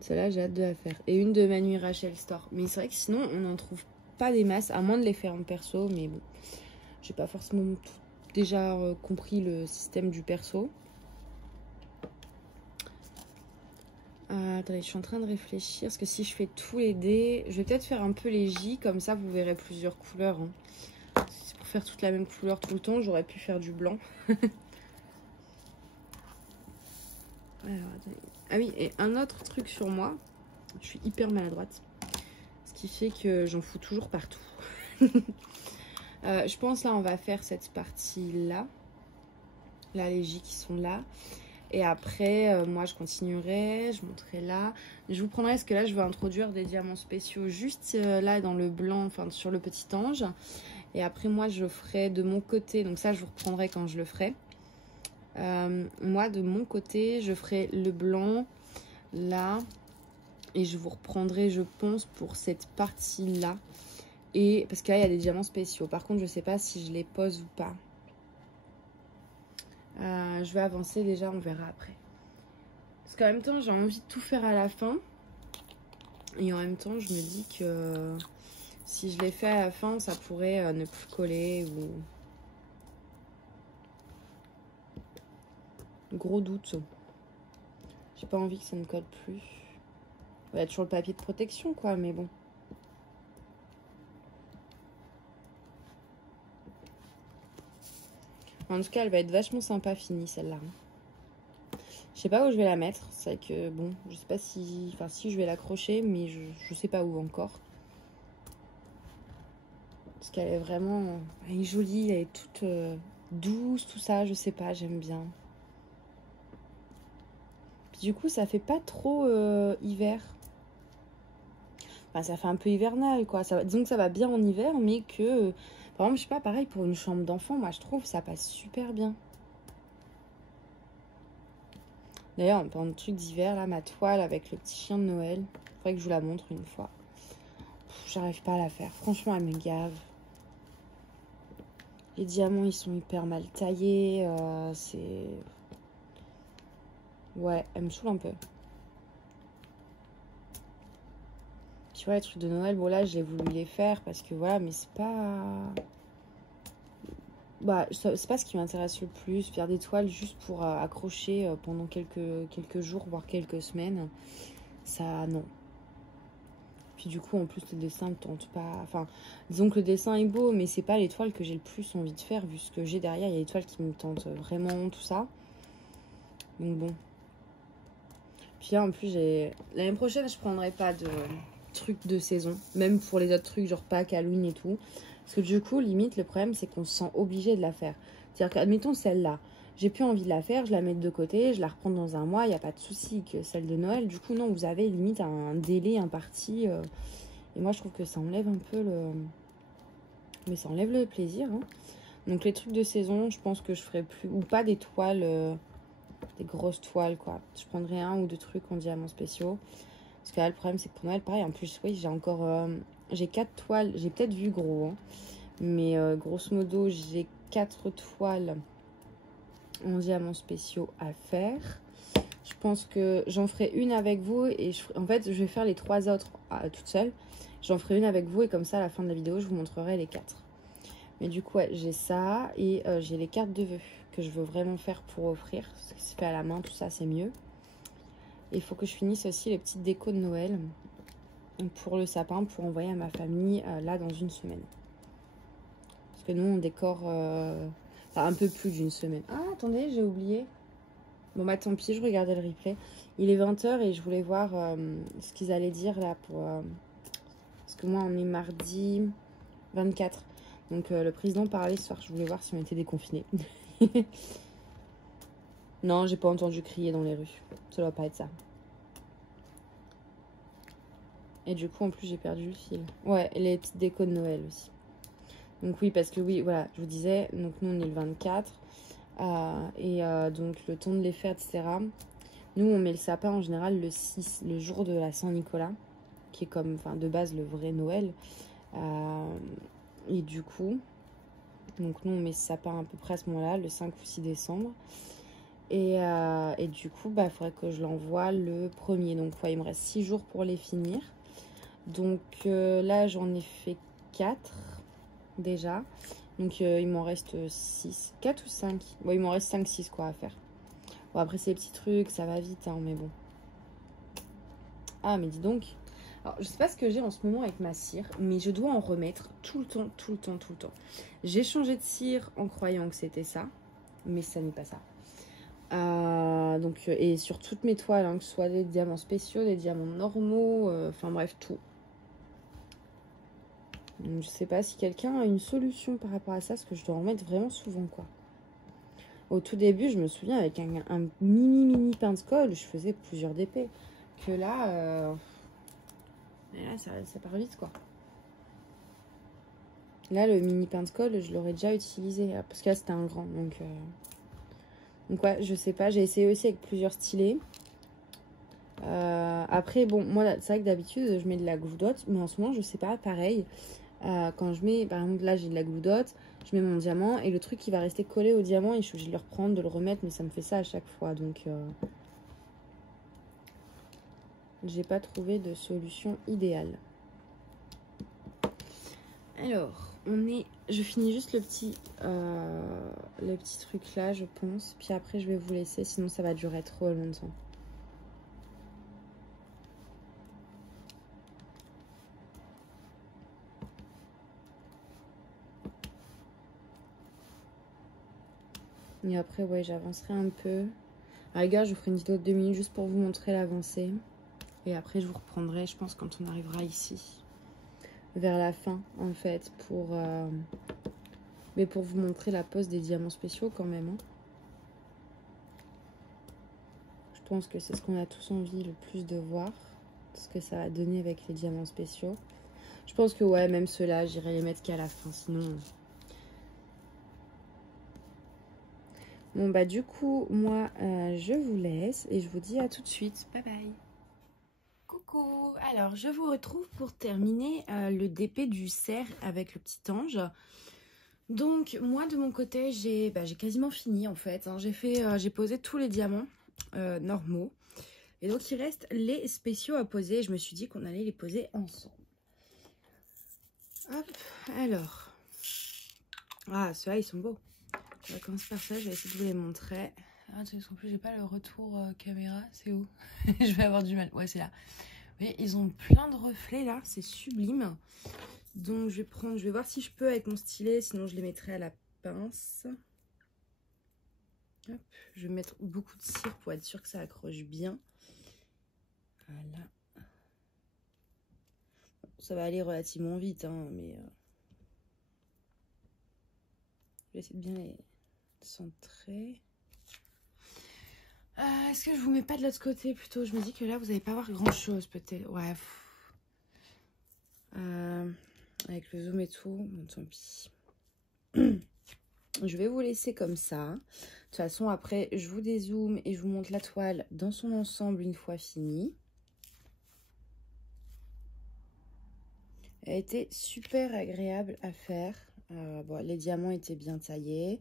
Celle-là, j'ai hâte de la faire. Et une de Manu et Rachel Store. Mais c'est vrai que sinon, on n'en trouve pas des masses, à moins de les faire en perso. Mais bon, j'ai pas forcément déjà compris le système du perso. Attendez, je suis en train de réfléchir. Parce que si je fais tous les dés, je vais peut-être faire un peu les J. Comme ça, vous verrez plusieurs couleurs, hein. Si c'est pour faire toute la même couleur tout le temps, j'aurais pu faire du blanc. Alors, attendez. Ah oui, et un autre truc sur moi, je suis hyper maladroite, ce qui fait que j'en fous toujours partout. Je pense là on va faire cette partie là les J qui sont là, et après moi je continuerai, je montrerai là, je vous prendrai, parce que là je veux introduire des diamants spéciaux juste là dans le blanc, enfin sur le petit ange, et après moi je ferai de mon côté, donc ça je vous reprendrai quand je le ferai. Moi de mon côté je ferai le blanc là, et je vous reprendrai je pense pour cette partie là, et parce que là il y a des diamants spéciaux. Par contre je sais pas si je les pose ou pas. Je vais avancer déjà, on verra après. Parce qu'en même temps, j'ai envie de tout faire à la fin. Et en même temps, je me dis que si je l'ai fait à la fin, ça pourrait ne plus coller ou... Gros doute. J'ai pas envie que ça ne colle plus. Il y a toujours le papier de protection, quoi, mais bon. En tout cas, elle va être vachement sympa finie, celle-là. Je sais pas où je vais la mettre. C'est vrai que, bon, je sais pas si... Enfin, si je vais l'accrocher, mais je sais pas où encore. Parce qu'elle est vraiment... Elle est jolie, elle est toute douce, tout ça, je sais pas, j'aime bien. Puis du coup, ça fait pas trop hiver. Enfin, ça fait un peu hivernal, quoi. Disons que ça va bien en hiver, mais que... par exemple, je sais pas, pareil, pour une chambre d'enfant, moi, je trouve ça passe super bien. D'ailleurs, un peu un truc d'hiver, là, ma toile avec le petit chien de Noël. Il faudrait que je vous la montre une fois. J'arrive pas à la faire. Franchement, elle me gave. Les diamants, ils sont hyper mal taillés. C'est... Ouais, elle me saoule un peu. Tu vois, les trucs de Noël, bon là, j'ai voulu les faire parce que voilà, mais c'est pas... Bah, c'est pas ce qui m'intéresse le plus. Faire des toiles juste pour accrocher pendant quelques jours, voire quelques semaines. Ça, non. Puis du coup, en plus, le dessin ne tente pas... Enfin, disons que le dessin est beau, mais c'est pas les toiles que j'ai le plus envie de faire. Vu ce que j'ai derrière, il y a des toiles qui me tentent vraiment, tout ça. Donc bon. Puis là, en plus, l'année prochaine, je prendrai pas de trucs de saison. Même pour les autres trucs, genre Pâques, Halloween et tout. Parce que du coup, limite, le problème, c'est qu'on se sent obligé de la faire. C'est-à-dire qu'admettons celle-là, j'ai plus envie de la faire, je la mets de côté, je la reprends dans un mois, il n'y a pas de souci que celle de Noël. Du coup, non, vous avez limite un délai imparti. Et moi, je trouve que ça enlève un peu le... Mais ça enlève le plaisir. Hein. Donc, les trucs de saison, je pense que je ferai plus... Ou pas des toiles, des grosses toiles, quoi. Je prendrai un ou deux trucs en diamants spéciaux. Parce que là, le problème, c'est que pour Noël, pareil, en plus, oui, j'ai encore... j'ai 4 toiles, j'ai peut-être vu gros, hein, mais grosso modo, j'ai 4 toiles en diamants spéciaux à faire. Je pense que j'en ferai une avec vous et en fait, je vais faire les 3 autres toute seule. J'en ferai une avec vous et comme ça, à la fin de la vidéo, je vous montrerai les 4. Mais du coup, ouais, j'ai ça et j'ai les cartes de vœux que je veux vraiment faire pour offrir. Parce que c'est fait à la main, tout ça, c'est mieux. Et il faut que je finisse aussi les petites décos de Noël pour le sapin, pour envoyer à ma famille là dans une semaine. Parce que nous, on décore enfin, un peu plus d'une semaine. Ah, attendez, j'ai oublié. Bon, bah tant pis, je regardais le replay. Il est 20h et je voulais voir ce qu'ils allaient dire là pour... parce que moi, on est mardi 24. Donc, le président parlait ce soir. Je voulais voir si on était déconfinés. Non, j'ai pas entendu crier dans les rues. Ça doit pas être ça. Et du coup, en plus, j'ai perdu le fil. Ouais, et les petites décos de Noël aussi. Donc oui, parce que oui, voilà, je vous disais, donc nous, on est le 24. Donc, le temps de les faire, etc. Nous, on met le sapin en général le 6, le jour de la Saint-Nicolas, qui est comme, enfin, de base, le vrai Noël. Et du coup, donc nous, on met ce sapin à peu près à ce moment-là, le 5 ou 6 décembre. Et du coup, bah, il faudrait que je l'envoie le 1er. Donc, ouais, il me reste 6 jours pour les finir. Donc, là, j'en ai fait 4 déjà. Donc, il m'en reste 6. 4 ou 5 ? Bon, il m'en reste 5-6 quoi à faire. Bon, après, c'est des petits trucs, ça va vite, hein, mais bon. Ah, mais dis donc. Alors, je sais pas ce que j'ai en ce moment avec ma cire, mais je dois en remettre tout le temps, tout le temps, tout le temps. J'ai changé de cire en croyant que c'était ça, mais ça n'est pas ça. Donc, et sur toutes mes toiles, hein, que ce soit des diamants spéciaux, des diamants normaux, enfin bref, tout. Donc, je sais pas si quelqu'un a une solution par rapport à ça, parce que je dois en mettre vraiment souvent, quoi. Au tout début, je me souviens, avec un mini pince colle, je faisais plusieurs DP. Que là, ça part vite, quoi. Là, le mini pince colle, je l'aurais déjà utilisé, parce que là, c'était un grand, donc ouais, je sais pas, j'ai essayé aussi avec plusieurs stylés. Après, bon, moi, c'est vrai que d'habitude, je mets de la goutte d'eau, mais en ce moment, je sais pas, pareil. quand je mets, par exemple là j'ai de la goudotte, je mets mon diamant et le truc qui va rester collé au diamant et je suis obligée de le reprendre, de le remettre, mais ça me fait ça à chaque fois. Donc j'ai pas trouvé de solution idéale. Alors, je finis juste le petit truc là, je pense. Puis après, je vais vous laisser, sinon ça va durer trop longtemps. Et après, ouais, j'avancerai un peu. À la rigueur, je vous ferai une vidéo de 2 minutes juste pour vous montrer l'avancée. Et après, je vous reprendrai, je pense, quand on arrivera ici. Vers la fin, en fait, mais pour vous montrer la pose des diamants spéciaux quand même. Hein. Je pense que c'est ce qu'on a tous envie le plus de voir. Ce que ça va donner avec les diamants spéciaux. Je pense que ouais, même ceux-là, j'irai les mettre qu'à la fin, sinon... Bon bah du coup, moi, je vous laisse et je vous dis à tout de suite. Bye bye. Coucou, alors je vous retrouve pour terminer le DP du cerf avec le petit ange. Donc moi de mon côté, j'ai quasiment fini en fait. Hein. J'ai posé tous les diamants normaux. Et donc il reste les spéciaux à poser. Je me suis dit qu'on allait les poser ensemble. Hop, alors. Ah, ceux-là ils sont beaux. On va commencer par ça, je vais essayer de vous les montrer. Ah, parce qu'en plus j'ai pas le retour caméra, c'est où? Je vais avoir du mal. Ouais, c'est là. Mais ils ont plein de reflets là, c'est sublime. Donc je vais voir si je peux avec mon stylet, sinon je les mettrai à la pince. Hop, je vais mettre beaucoup de cire pour être sûr que ça accroche bien. Voilà. Ça va aller relativement vite, hein, mais je vais essayer de bien les centrer. Est-ce que je vous mets pas de l'autre côté plutôt? Je me dis que là vous n'allez pas voir grand chose peut-être. Ouais. Avec le zoom et tout, bon, tant pis. Je vais vous laisser comme ça. De toute façon, après, je vous dézoome et je vous montre la toile dans son ensemble une fois finie. Elle a été super agréable à faire. Bon, les diamants étaient bien taillés.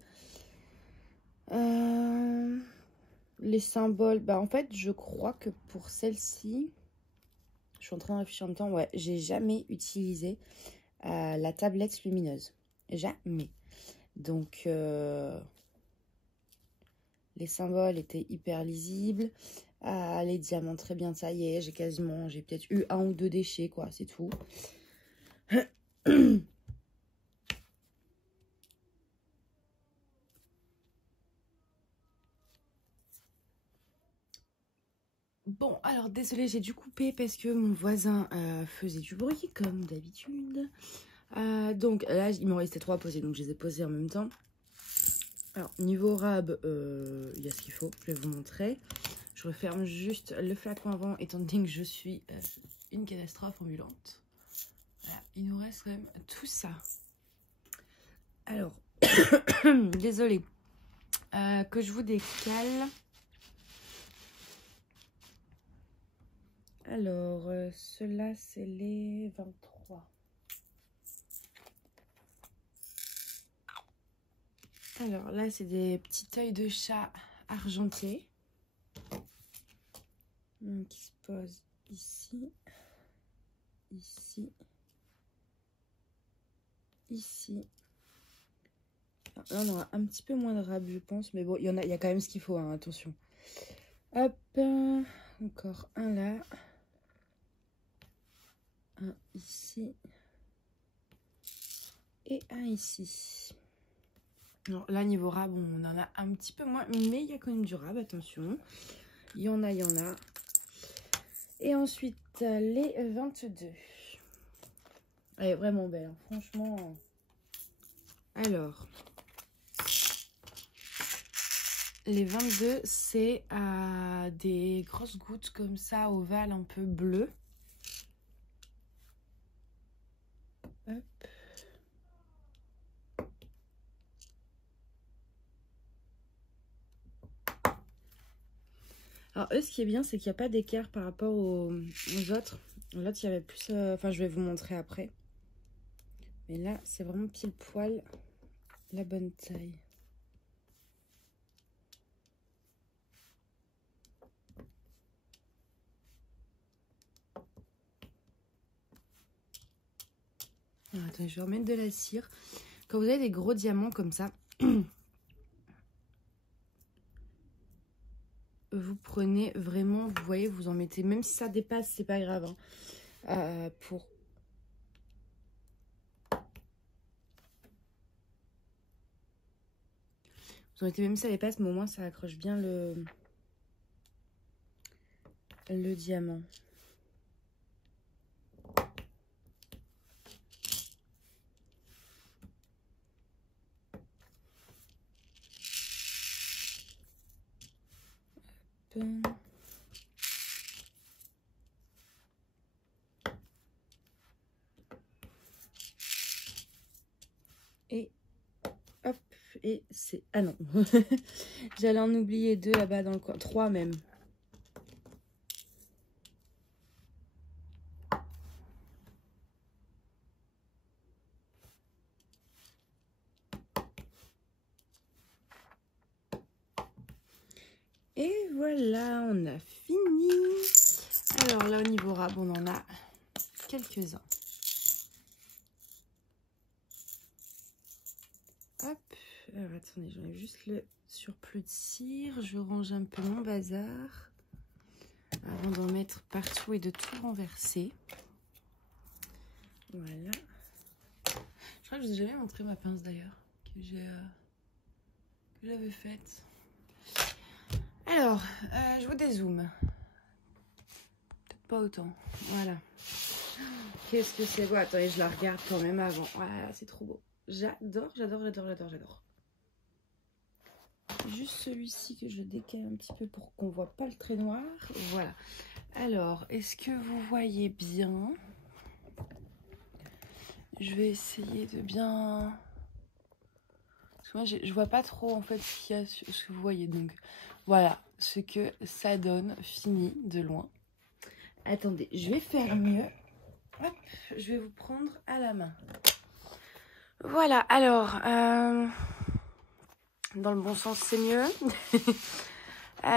Les symboles, bah en fait, je crois que pour celle-ci, je suis en train de réfléchir en même temps. Ouais, j'ai jamais utilisé la tablette lumineuse. Jamais. Donc, les symboles étaient hyper lisibles. Les diamants très bien taillés. J'ai peut-être eu 1 ou 2 déchets, quoi, c'est tout. Bon, alors désolée, j'ai dû couper parce que mon voisin faisait du bruit, comme d'habitude. Donc là, il m'en restait 3 à poser, donc je les ai posés en même temps. Alors, niveau rab, il y a ce qu'il faut, je vais vous montrer. Je referme juste le flacon avant, étant donné que je suis une catastrophe ambulante. Voilà, il nous reste quand même tout ça. Alors, désolée, que je vous décale. Alors, ceux-là, c'est les 23. Alors là, c'est des petits œils de chat argentés. Qui se posent ici, ici, ici. Là, on aura un petit peu moins de rab, je pense. Mais bon, il y a quand même ce qu'il faut, hein, attention. Hop, encore un là. Un ici. Et un ici. Alors là, niveau rab, on en a un petit peu moins. Mais il y a quand même du rab, attention. Il y en a, il y en a. Et ensuite, les 22. Elle est vraiment belle, hein, franchement. Alors, les 22, c'est des grosses gouttes comme ça, ovales, un peu bleues. Hop. Alors eux, ce qui est bien, c'est qu'il n'y a pas d'écart par rapport aux autres. L'autre, il y avait plus... Enfin, je vais vous montrer après. Mais là, c'est vraiment pile poil la bonne taille. Alors, attendez, je vais remettre de la cire. Quand vous avez des gros diamants comme ça, vous prenez vraiment, vous voyez, vous en mettez, même si ça dépasse, c'est pas grave. Hein, pour... Vous en mettez même si ça dépasse, mais au moins ça accroche bien le diamant. Et hop, et c'est... Ah non, j'allais en oublier 2 là-bas dans le coin, 3 même. Et voilà, on a fini. Alors là, au niveau rab, on en a quelques-uns. Hop, alors attendez, j'enlève juste le surplus de cire. Je range un peu mon bazar avant d'en mettre partout et de tout renverser. Voilà. Je crois que je vous ai jamais montré ma pince d'ailleurs, que j'avais faite. Alors, je vous dézoome. Peut-être pas autant. Voilà. Qu'est-ce que c'est beau. Attendez, je la regarde quand même avant. Voilà, c'est trop beau. J'adore, j'adore, j'adore, j'adore, j'adore. Juste celui-ci que je décale un petit peu pour qu'on voit pas le trait noir. Voilà. Alors, est-ce que vous voyez bien? Je vais essayer de bien... Parce que moi, je vois pas trop en fait ce qu'il y a, ce que vous voyez. Donc, voilà ce que ça donne fini de loin. Attendez, je vais faire mieux. Hop, je vais vous prendre à la main. Voilà, alors, dans le bon sens, c'est mieux.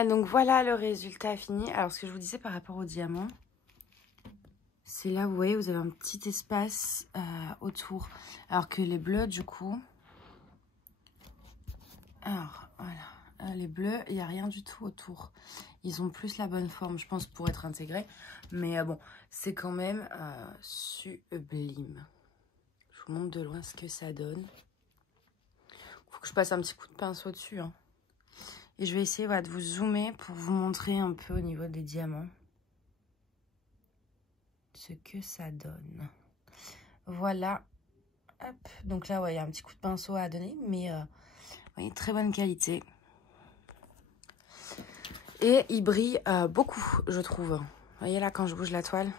Donc, voilà le résultat fini. Alors, ce que je vous disais par rapport au diamant, c'est là, vous voyez, vous avez un petit espace autour. Alors que les bleus, du coup... Alors, voilà. Les bleus, il n'y a rien du tout autour. Ils ont plus la bonne forme, je pense, pour être intégrés. Mais bon, c'est quand même sublime. Je vous montre de loin ce que ça donne. Il faut que je passe un petit coup de pinceau dessus. Hein. Et je vais essayer voilà, de vous zoomer pour vous montrer un peu au niveau des diamants ce que ça donne. Voilà. Hop. Donc là, ouais, il y a un petit coup de pinceau à donner, mais voyez, très bonne qualité. Et il brille beaucoup, je trouve. Vous voyez là, quand je bouge la toile,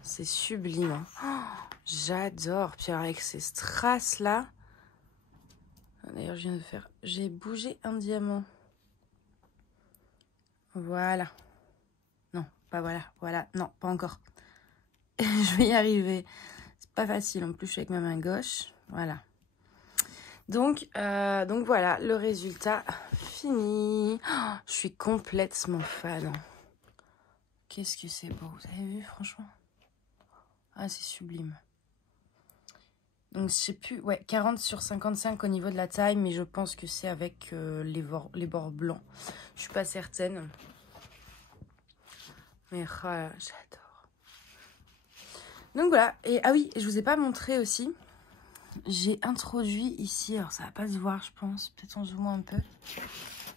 c'est sublime. Hein. Oh, j'adore. Puis alors avec ces strass là, d'ailleurs, je viens de faire... J'ai bougé un diamant. Voilà. Non, pas voilà. Voilà. Non, pas encore. Je vais y arriver. C'est pas facile. En plus, je suis avec ma main gauche. Voilà. Donc voilà, le résultat fini. Oh, je suis complètement fan. Qu'est-ce que c'est beau. Vous avez vu, franchement? Ah, c'est sublime. Donc, je sais plus, ouais, 40 sur 55 au niveau de la taille, mais je pense que c'est avec les bords blancs. Je suis pas certaine. Mais oh, j'adore. Donc voilà, et ah oui, je vous ai pas montré aussi. J'ai introduit ici, alors ça va pas se voir, je pense, peut-être en zoomant un peu.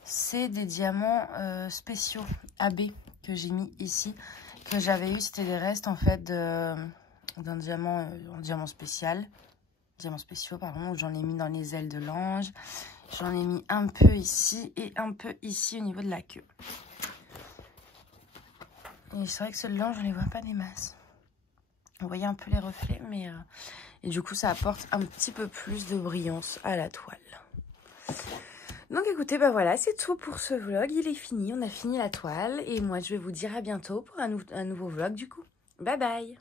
C'est des diamants spéciaux AB que j'ai mis ici, que j'avais eu, c'était des restes en fait d'un diamant, diamant spécial. Diamants spéciaux, pardon, j'en ai mis dans les ailes de l'ange. J'en ai mis un peu ici et un peu ici au niveau de la queue. Et c'est vrai que ceux-là, je ne les vois pas des masses. Vous voyez un peu les reflets, mais... Et du coup, ça apporte un petit peu plus de brillance à la toile. Donc écoutez, bah voilà, c'est tout pour ce vlog. Il est fini, on a fini la toile. Et moi, je vais vous dire à bientôt pour un nouveau vlog du coup. Bye bye!